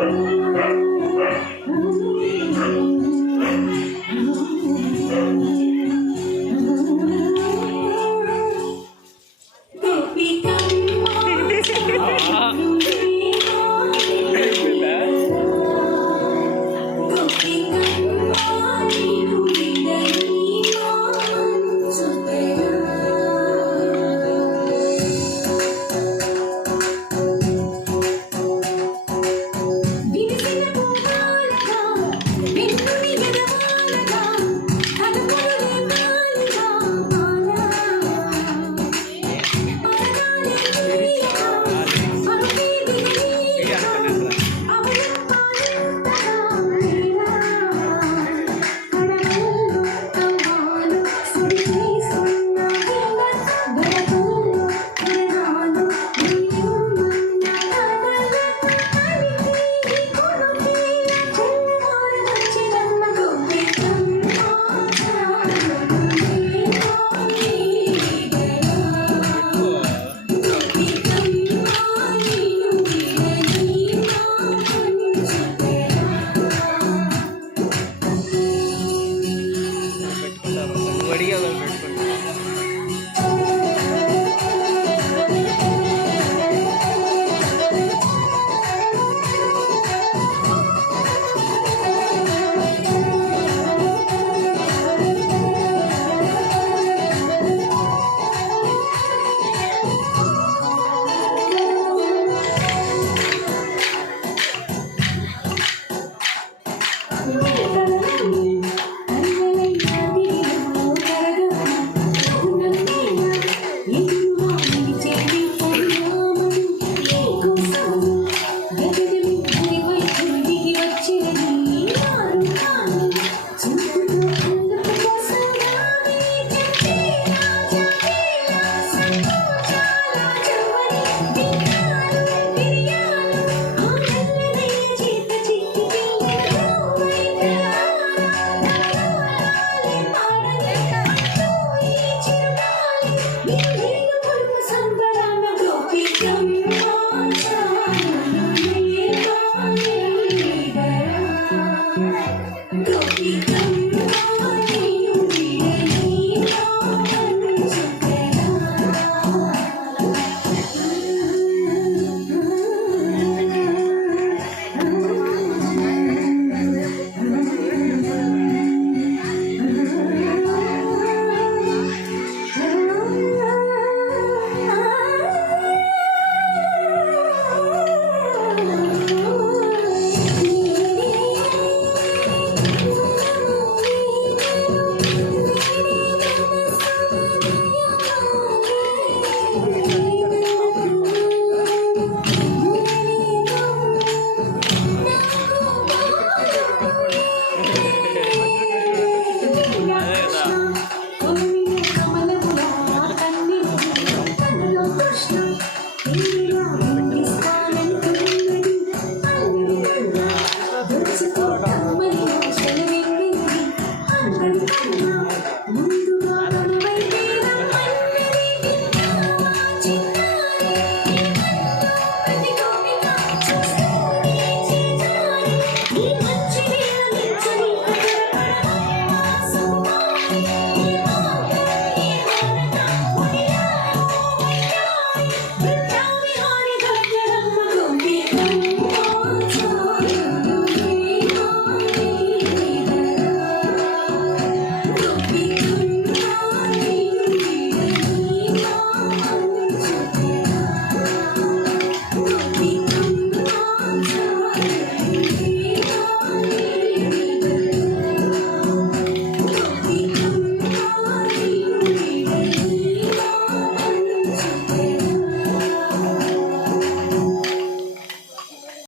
Ooh. Ooh. Ooh.